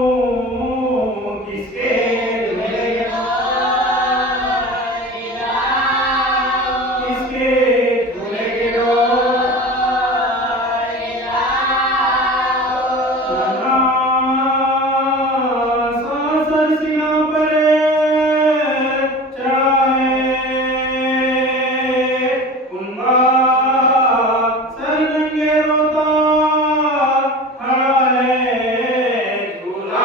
झुलाऊं किसके झूले किसके झूले के नाना सासर सीना पर चढ़ाए उनका सर नंगे रोता खड़ा है झूला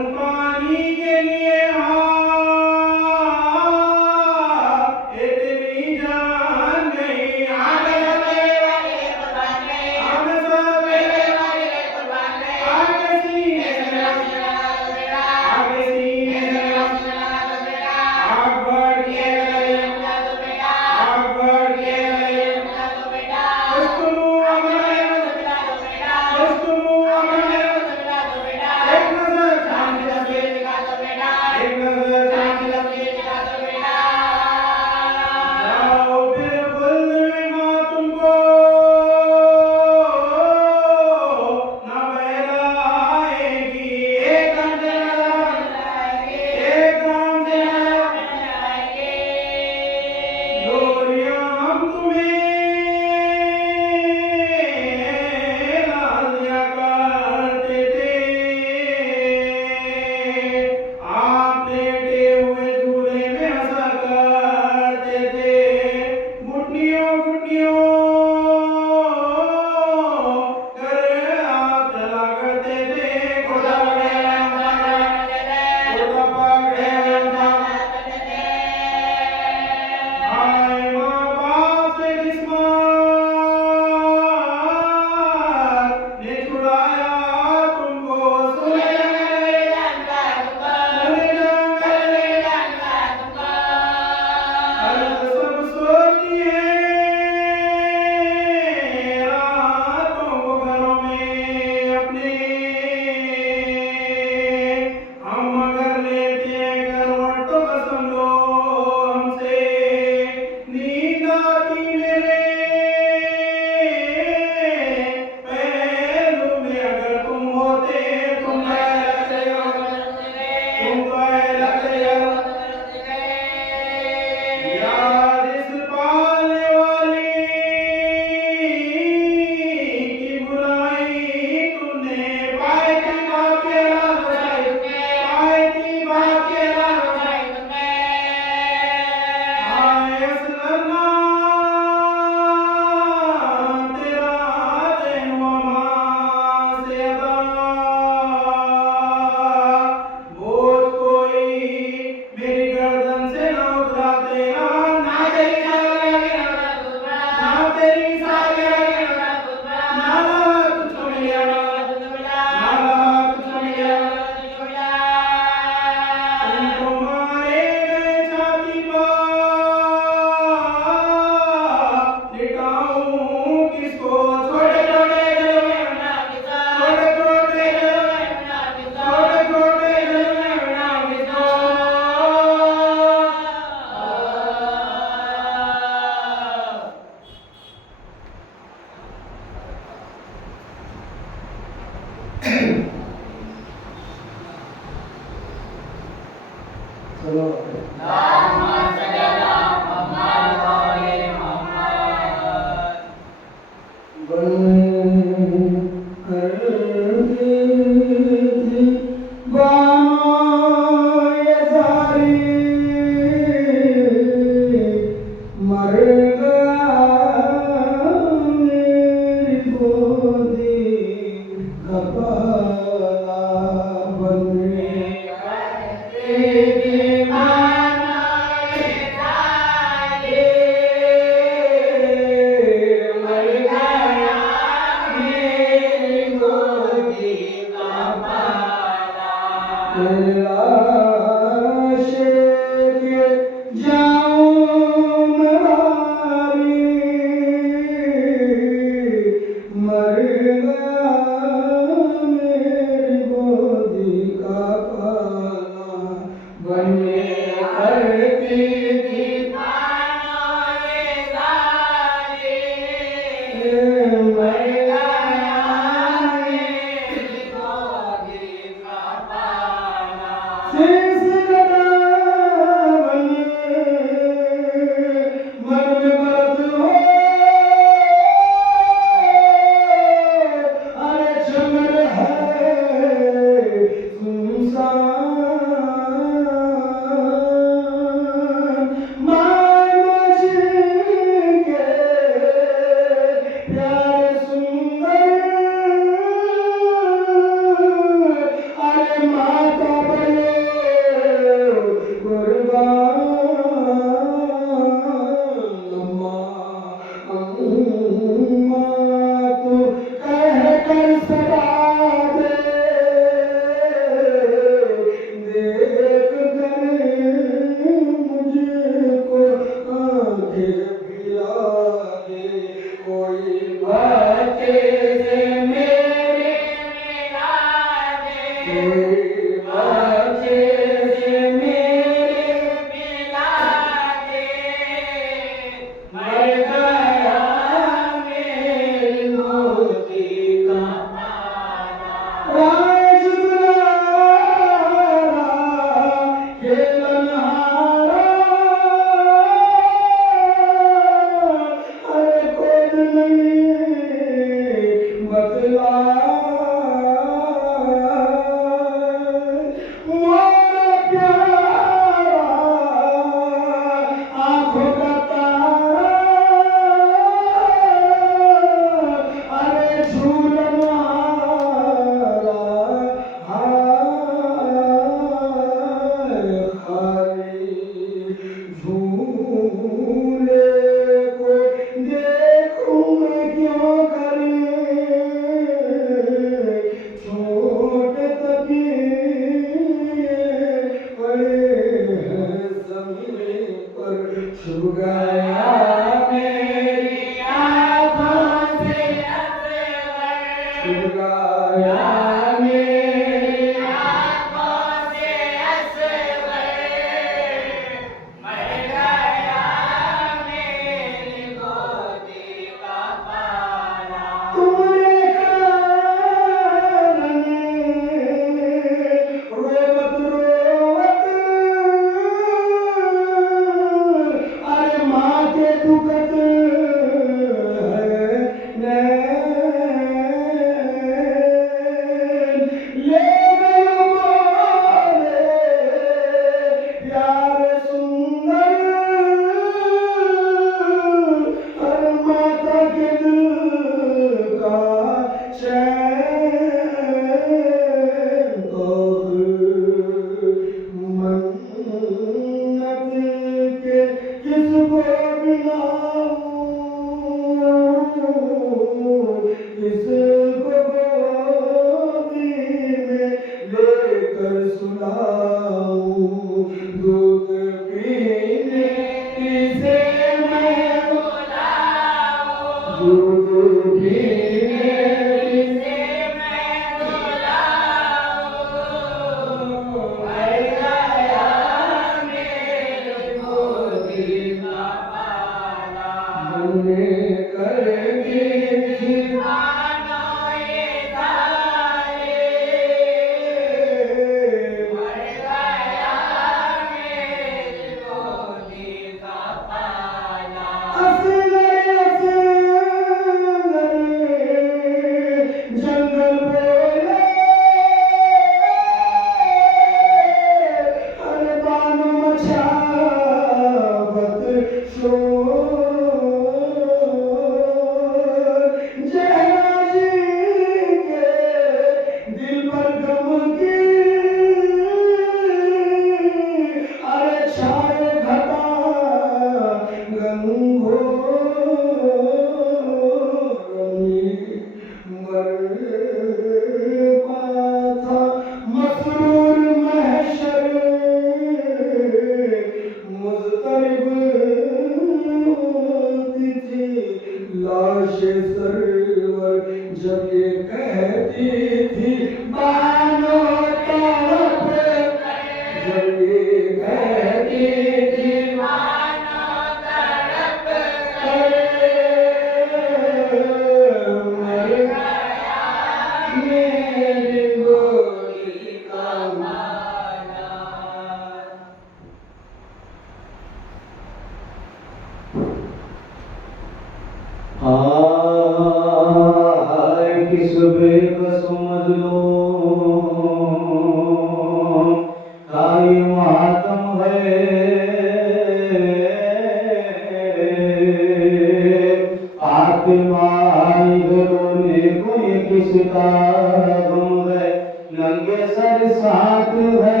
ये सर साथ है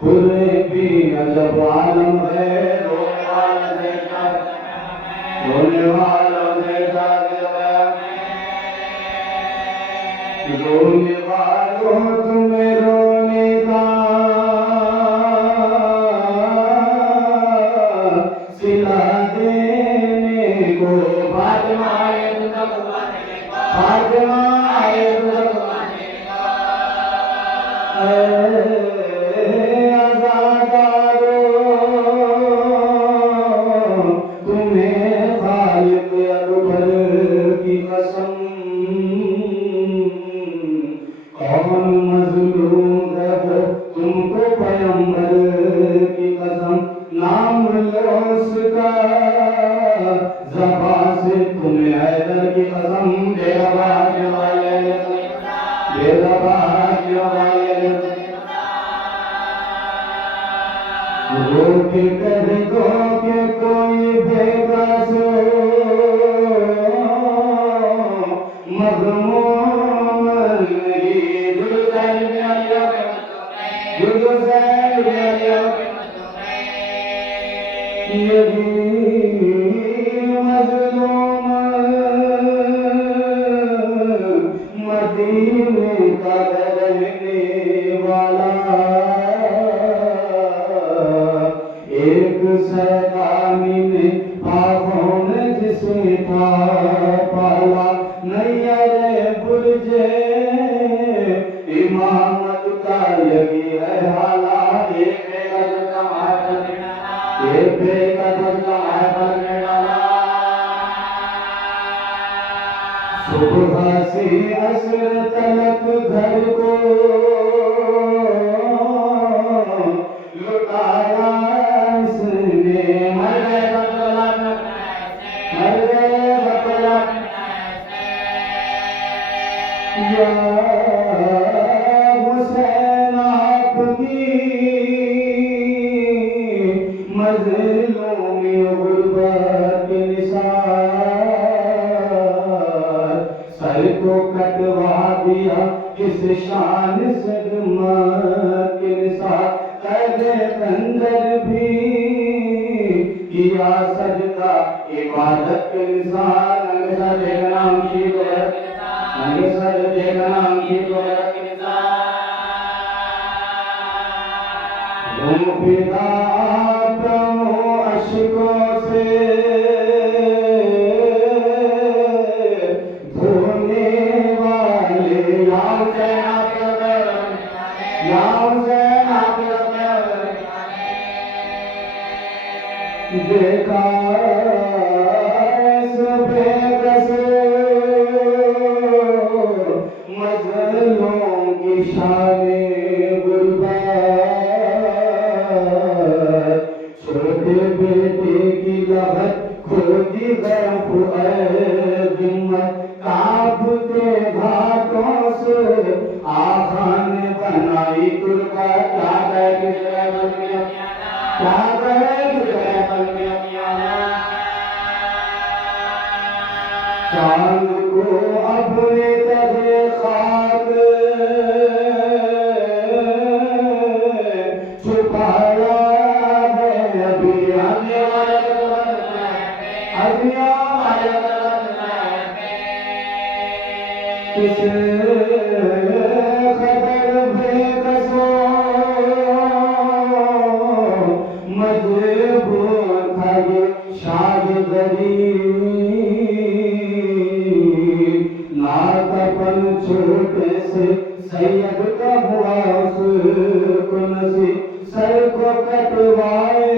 पूरे भी अजब आलम है रोने वालों से रोने वालों तुम्हें रोने का सिला देने को फातिमा तुम्हें खालिक अकबर की कसम कौन मजलूम है वो तुमको पैगंबर की कसम नाम लो उसका ज़बान से तुम्हें हैदर की कसम बेगवाज वाले रोक कर दो के कोई बेकस मज़मूम नहीं दुल्हन मज़लूम मदीने का रहने वाला एक सैलानी ने आँखों में जिसे था पाला नैयरे बुर्जे इमामत का यही है हाला एक बेकदर सुबह से असर तलक घर को लुटाया इसने मर गए या हुसैन आपकी मज़लूमी गुर्बत निसार सर को कटवा दिया किस शान से के निसार कैदे खंजर भी किया सजदा इबादत के निसार नंगे देखना उनकी नंगे सर देखना उनकी फिदा अशकों से धोने वाले देखा बेकस मजलूम की शाने छोटे बेटे की लहर खोजी हिम्मत कांपते घाटों से आखा ने बनाई तुर्का क्या चांद को अपने तले खाक छुपाया है अभी किस खबर बेकसो मजबूर था ये शायदरी नातपन छोटे से सैयद का हुआ उसको नसीब सर को कटवाए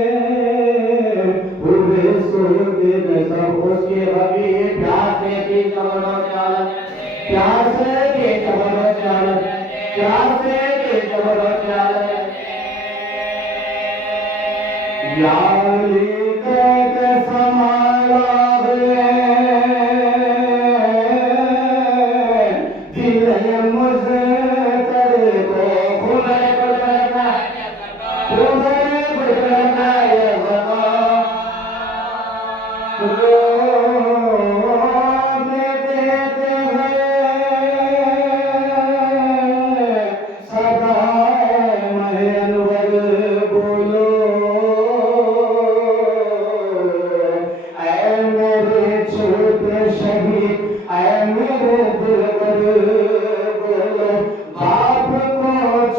हुए सोते न सब उसके अभी प्यासे की कब्रों चालत प्यासे की कब्रों चालत प्यासे की कब्रों चालत याली के समाला है दिल मुझे तेरे को खुले बदलना ये रोने देते हैं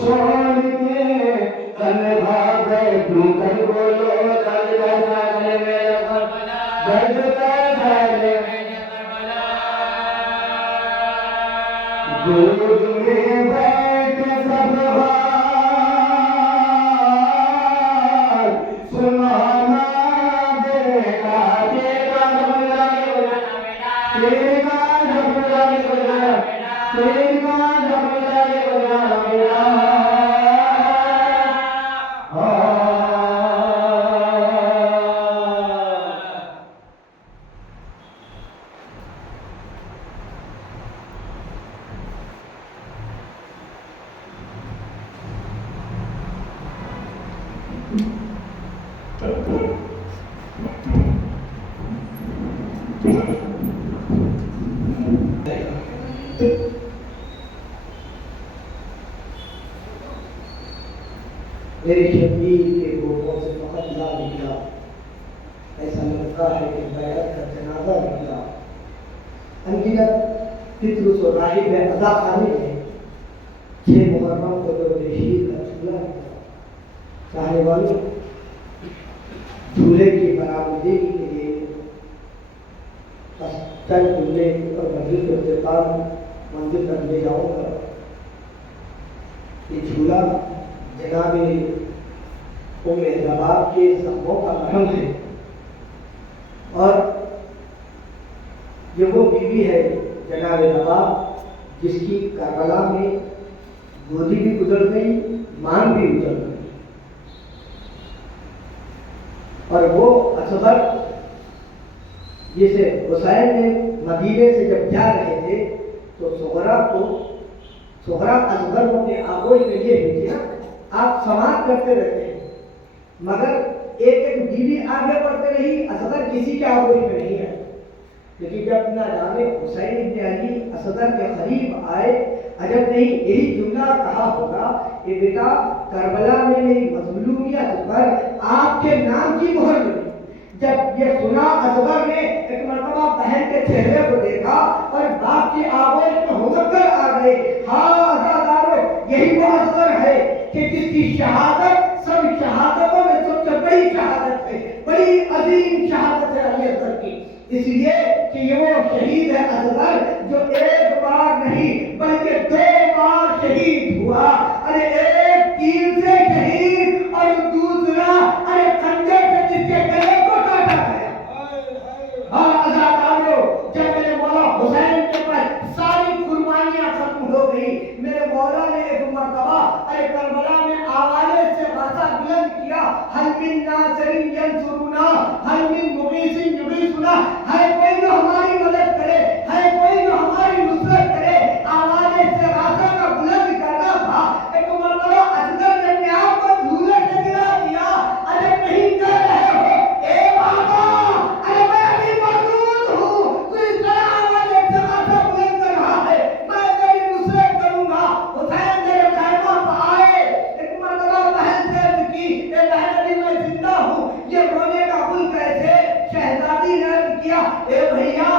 छोड़ के तन भागे तू कर बोलो दर्द का गले में दर्द का गले में दूध में बैठ सब हाल सुनाना देगा तेरा ढोला तेरा ढोला तेरा ढोला मेरा मेरे शबीर के गोपों से मुकद्दमा निकला, ऐसा लगता है कि बैरत का जनाजा निकला। अनगिनत फित्र सो राहिब अदा खाने में 6 मुहर्रम को जो शहीद का झूला निकला। चाहने वालों, झूले की बरामदगी के लिए बस चल झूले और मंजिल के इफ्तिताम मंजिल तक ले जाऊंगा। ये झूला जनाब उम्मे जवाब के संभव का महम है और ये वो बीवी है जनाब नवाब जिसकी करबला में गोदी भी गुजर गई, मांग भी गुजर गई। और वो असगर जिसे हुसैन ने मदीने से जब जा रहे थे तो सोहरा असगर को अपने आगोश में ये भेजिया, आप समाज करते रहते हैं मगर एक एक बीवी आगे बढ़ते रही, असगर किसी के आगोश में नहीं है। लेकिन जब ना जाने हुसैन इब्न अली असगर के करीब आए, अजब नहीं यही जुमला कहा होगा कि बेटा करबला में मेरी मजलूमियत पर आपके नाम की मोहर लगी। जब ये सुना असगर ने एक मरतबा बहन के चेहरे को देखा और बाप की आगोश में होकर आ गए। हाँ अज़ादारों, यही वो असगर है कि जिसकी शहादत सब शहादतों में सबसे बड़ी शहादत है, बड़ी अजीम शहादत है अली असगर की। इसलिए कि ये वो शहीद है असगर जो एक बार नहीं बल्कि 2 बार शहीद हुआ। अरे एक तीर से शहीद और दूसरा अरे खंजर से जिसके गले को काटा गया। हाँ अज़ादारों, जब मेरे मौला हुसैन के पास सारी कुर्बानियां खत्म हो गई, मेरे मौला ने एक मरतबा अरे करबला में आवाज़ से रास्ता बुलंद किया, हल मिन नासिरिन यंसुरुना, हल मिन मुगीसिन युगीसुना, है कोई जो हमारी मदद करे, है कोई जो हमारी नुसरत करे। आवाज़ से रास्ता का बुलंद करना था। एक मरतबा असगर ने अपने आप को झूले से गिरा दिया। अरे नहीं कर रहे हो ए बाबा, अरे मैं अभी मौजूद हूँ, तू इस तरह आवाज़ से रास्ता बुलंद कर रहा है, मैं तेरी नुसरत करूंगा। हुसैन मेरे कहमा पर आए, एक मरतबा बहन से अर्ज की, ए बहन अभी मैं जिंदा हूँ, ये रोने का गुल कैसे? शहजादी ने अर्ज किया, ए भैया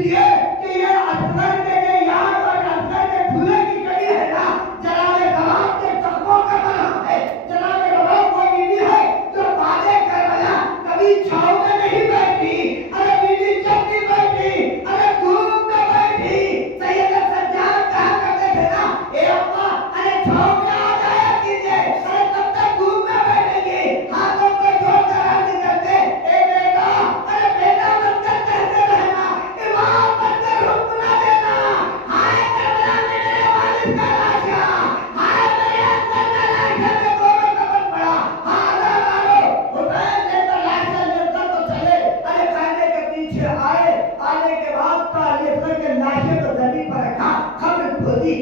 इसलिए कि ये असगर के ये याद और असगर के झूले की कड़ी है ना, जनाब नवाब के चक्कों का बना है। जनाब नवाब वो बीवी है जो बादे करबला कभी छाव में नहीं बैठी, अरे बीवी जब भी बैठी अरे धूप में बैठी। सैयद सज्जाद कहा करते थे ना, ए अम्मा अरे छाव में आ जाया कीजिए, अरे कब तक धूप में बैठेंगे, हाथों को जोड़कर अर्ज करते, ए बेटा अरे बेटा बनकर कहते रहना, इमाम बनकर हुक्म ना देना। हाय करबला में मेरे वालिद का लाशा, हाय मेरे अकबर का लाशा में गोबर कफन पड़ा, हाजा मारो हुसैन लेकर लाशा लेकर तो चले। अरे कहने के पीछे आए, आने के बाद तालियत के लाशे को जमीन पर रखा, खबर खोदी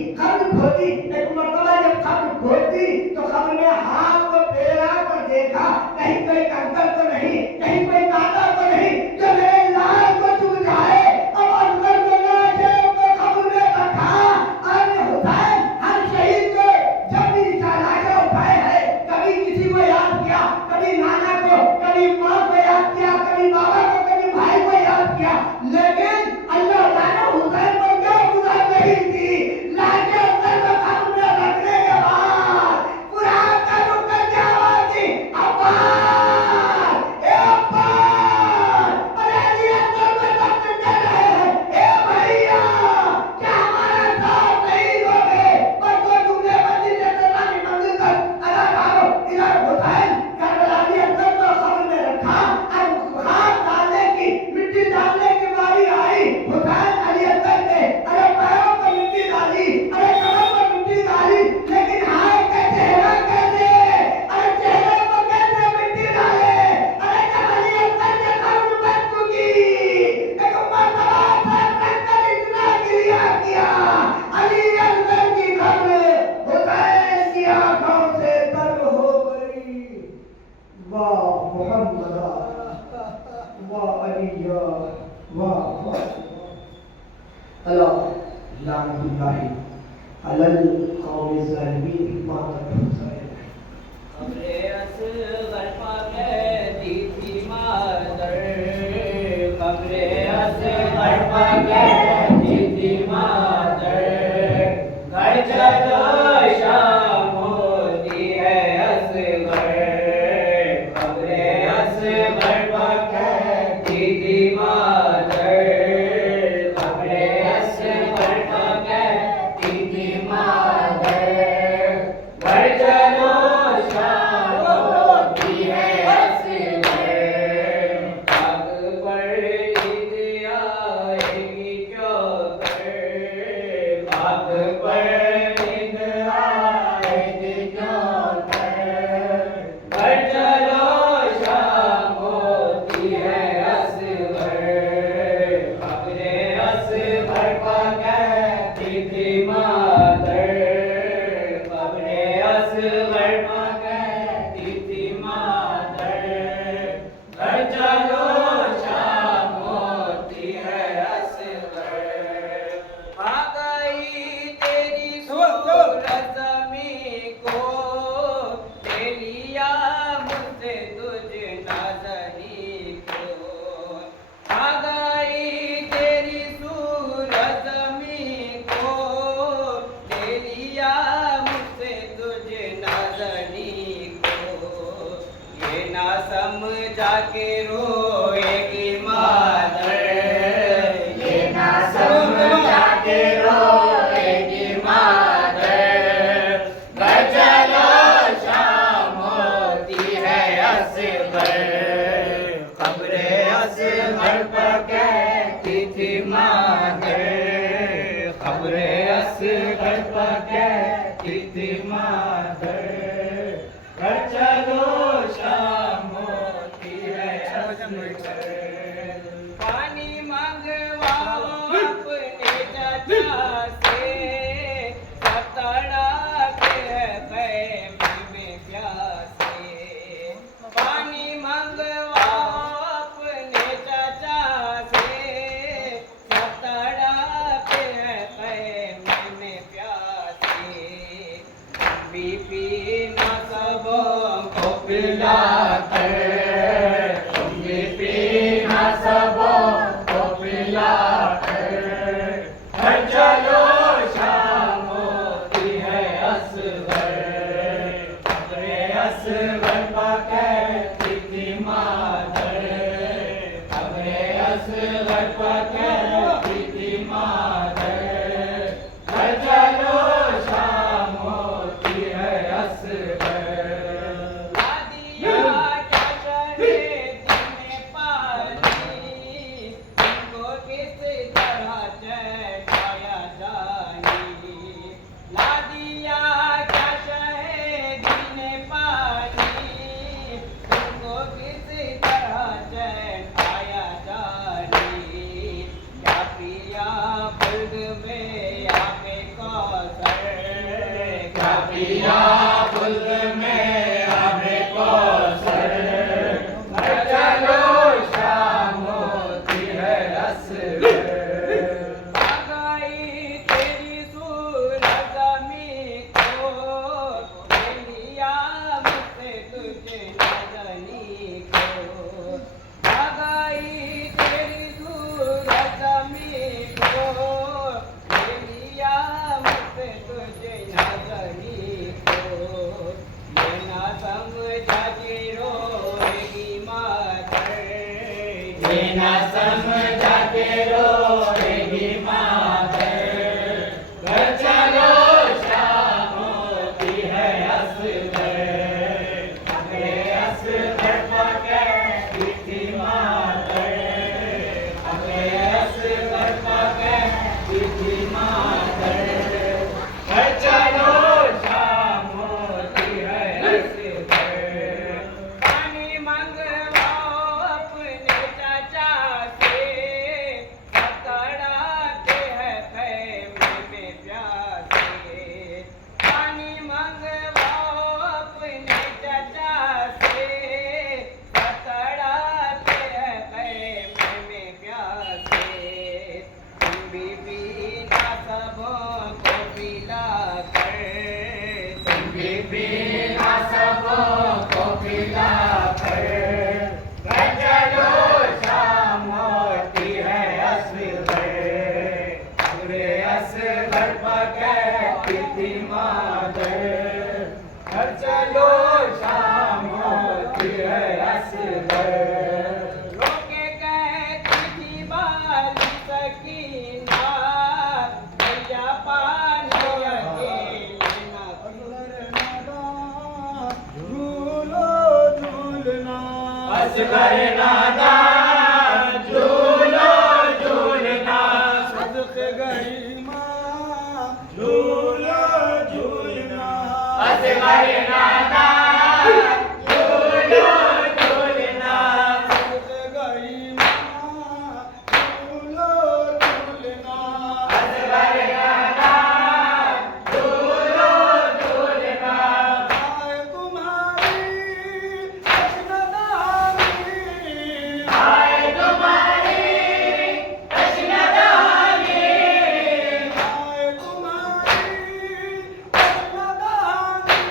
एक मरतबा जब खबर खोदी तो खबर में हाथ को फेरा कर देखा, कहीं कोई कंकर तो नहीं, कहीं कोई कांटा तो नहीं जो मेरे लाल को चुभ जाए। अब अकबर के लाशे को खबर में रखा। अरे हुसैन हर शहीद को जब भी लाशा उठाए है, कभी किसी को याद किया, कभी नाना को, कभी माँ को याद किया, कभी बाबा को, कभी भाई को याद किया, लेकिन अल्लाह ताला हुसैन पर क्या गुजार नहीं थी। लाशे अंदर में खबर में रखने के बाद कुरान का रुकन की आवाज थी, अब्बास ए अब्बास, अरे ये अंदर में दफ्तर कर रहे हैं, ए भैया क्या हमारा साथ नहीं दोगे। बच्चों तुमने मंदिर से रानी मंदिर तक अदा करो, इधर हुसैन करबला के अंदर को खबर में रखा। अब हाथ डालने की, मिट्टी डालने की बारी आई, हुसैन अली अकबर ने अरे पैरों पर मिट्टी डाली, अरे कमर पर मिट्टी डाली, लेकिन हाय का चेहरा कैसे, अरे चेहरे पर कैसे मिट्टी डाले। अरे जब अली अकबर ने खबर बन चुकी, एक मरतबा रखकर इतना गिरिया किया, अली अकबर की खबर हुसैन की आंखों से तर हो गई। वाह मोहम्मदा, वाह अलिया, वाह अल्लाह लानतुल्लाहि अलल कौमि ज़ालिमीन। मातम हुसैन। हमरे असगर पाके दीदी मादर, हमरे असगर पाके दीदी मादर, घर चलो शाम होती है असगर, हमरे असगर पाके दीदी मादर, हमरे असगर पाके दीदी मादर, घर चलो शाम होती है असगर, आग पर ईद आएगी क्यों कर, आग पर ईद आएगी क्यों कर, घर चलो शाम होती है असगर, अपने असगर पाके दीदी मादर, अपने असगर पाके दीदी मादर, घर चलो शाम होती है असगर, आ गई तेरी सूरत ज़मीं को, ले लिया मुझसे तुझ नाज़नी को, आ गई तेरी सूरत ज़मीं को, ले लिया मुझसे तुझ नाज़नी को, ये ना समझा के रोएगी मादर, ये ना समझा के रोएगी मादर, घर चलो शाम होती है असगर, खबरे असगर पर कहती थी मादर, खबरे असगर पर कहती थी मादर, घर चलो शाम होती है असगर, पानी मंगवाओ अपने चाचा से, सब तड़ाके है खैमे में प्यासे, पानी मंगवाओ अपने चाचा से, सब तड़ाके घर चलो शाम होती है असगर, अपने असगर कहती थी माधर, अपने असगर कहती थी माधर, घर चलो शाम होती है असगर। पिया बुल्द में आबे कौसर, घर चलो शाम होती है असगर। आ गई तेरी सूरत में को, लिया मुझसे तुझे नजनी को, आ गई तेरी सूरत में को, लिया मुझसे तुझे नजनी को, ये ना समझा के रोएगी माधर, ये ना समझा के रोएगी माधर, घर चलो शाम होती है असगर, अपने असगर कहती थी माधर, अपने असगर कहती थी माधर, घर चलो शाम होती है असगर। पानी मंगवाओ अपने चाचा से, पकड़ाते हैं खेमे में प्यासे, पानी मंगवाओ अपने चाचा से, पकड़ाते हैं खेमे में प्यासे, तुम भी पीना सबों को पिला कर, तुम भी पीना सबों को पिला कर, घर चलो शाम होती है असगर, अपने असगर कहती थी माधर, घर चलो शाम होती है असगर। रोके कहती थी बाली सकीना, भैया पानी अकेले ना असगर नादान झूलो झूलना, सदके गई माँ झूलो झूलना, असगर नादान झूलो झूलना, सदके गई माँ झूलो झूलना, असगर नादान झूलो झूलना, आए तुम्हारी आए तुम्हारी कृष्णदानी, आए तुम्हारी कृष्णदानी,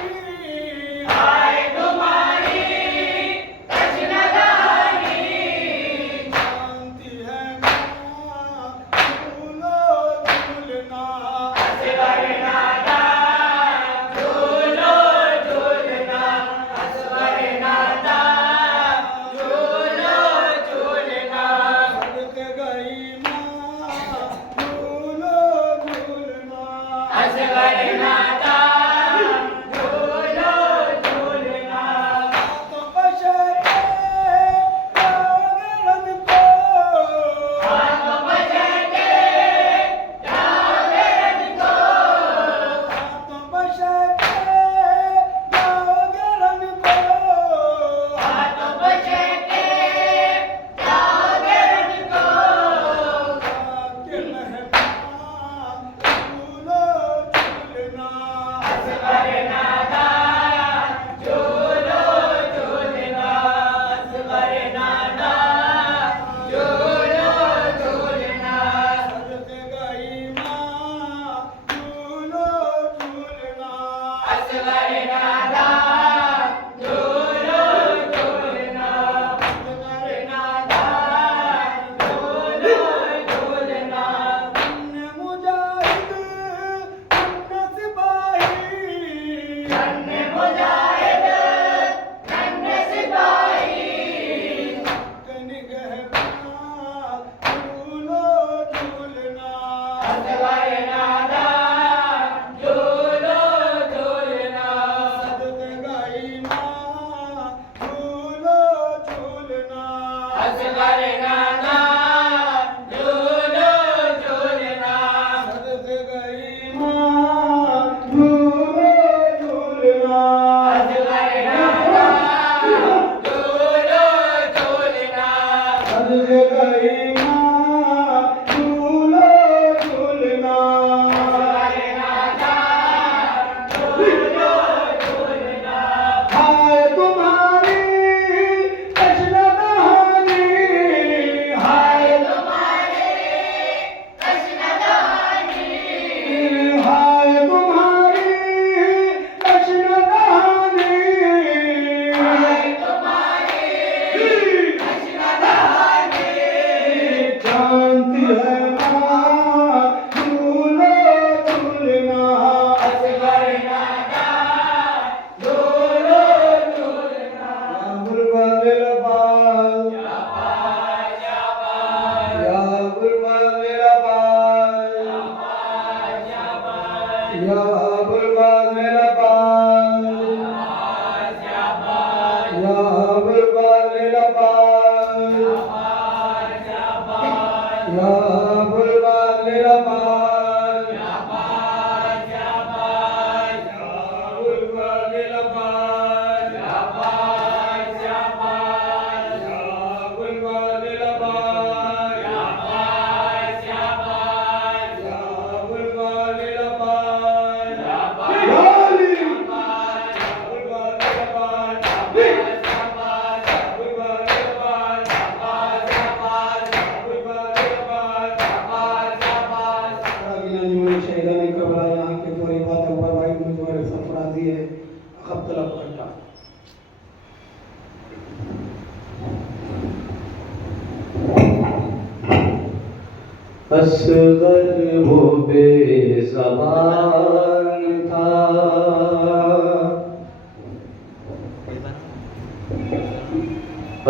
असगर वो बेज़बान था,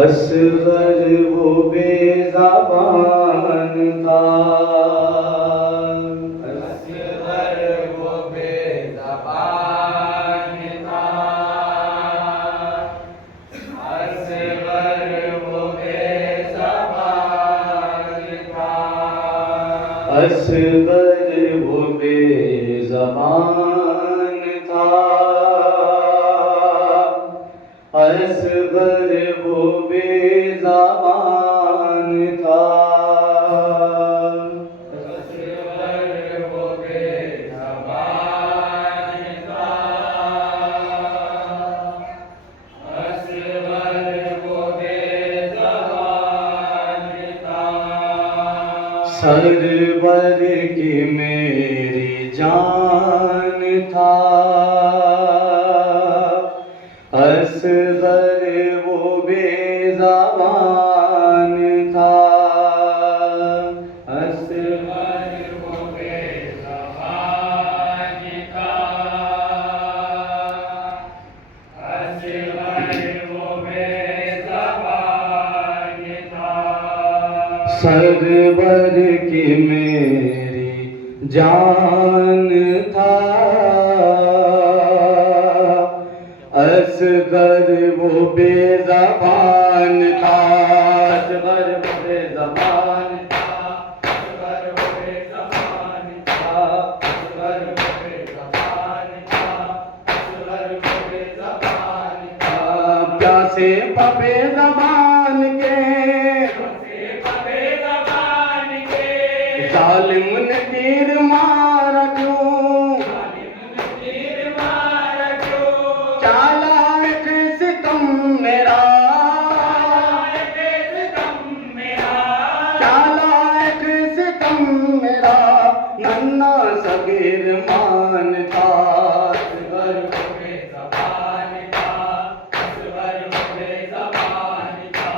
असगर वो बेज़बान था, असगर वो बेज़बान था, असगर वो बेज़बान था, असगर वो बेज़बान था, असगर वो बेज़बान था, असगर वो बेज़बान था, असगर वो बेज़बान था, सरवर की मेरी जान था, असगर वो बेज़बान था, असगर वो बेज़बान था, असगर वो बेज़बान था, सरवर की मेरी जान था, असगर वो बेज़बान था, असगर वो बेज़बान था, असगर वो बेज़बान था, असगर वो बेज़बान था, असगर वो बेज़बान था, प्यासे पपे ज़बान के, जालिम ने तीर मारा क्यों, चालाक सितम मेरा, चालाक सितम मेरा, नन्ना सगीर मान था, असगर वो बेज़बान था, असगर वो बेज़बान था,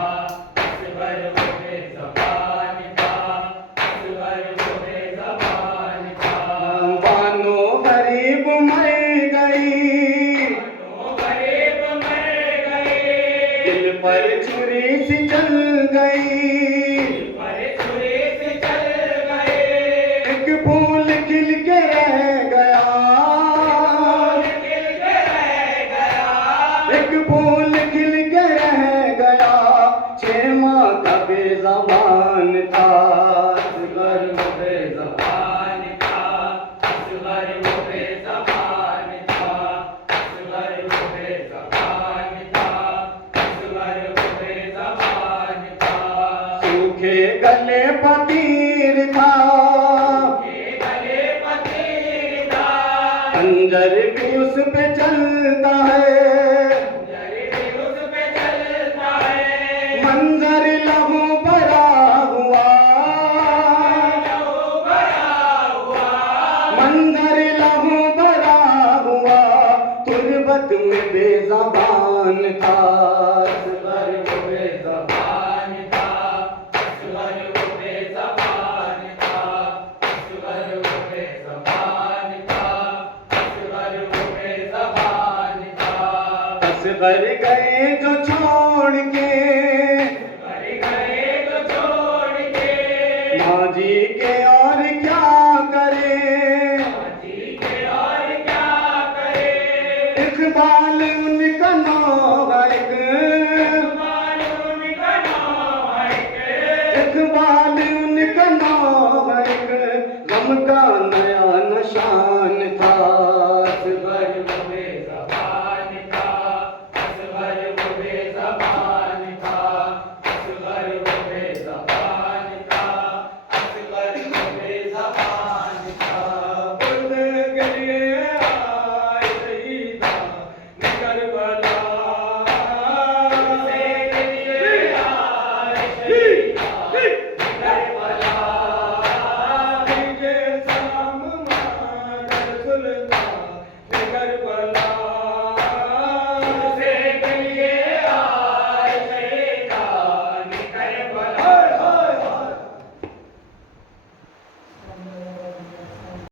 असगर वो बेज़बान था, असगर वो बेज़बान था, बानो गरीब मर गई, दिल पर छुरी सी चल गई, एक फूल खंजर भी उस पे चलता है, मंजर लहू भरा हुआ, मंजर लहू भरा हुआ, तुर्बत में बेज़बान था, असगर वो बेज़बान था, असगर वो बेज़बान था, असगर वो बेज़बान था, असगर वो बेज़बान था। असगर गए जो छोड़ के, माँ जी के और क्या करे, इकबाल उनका नाम है, इकबाल उनका नाम है, गम का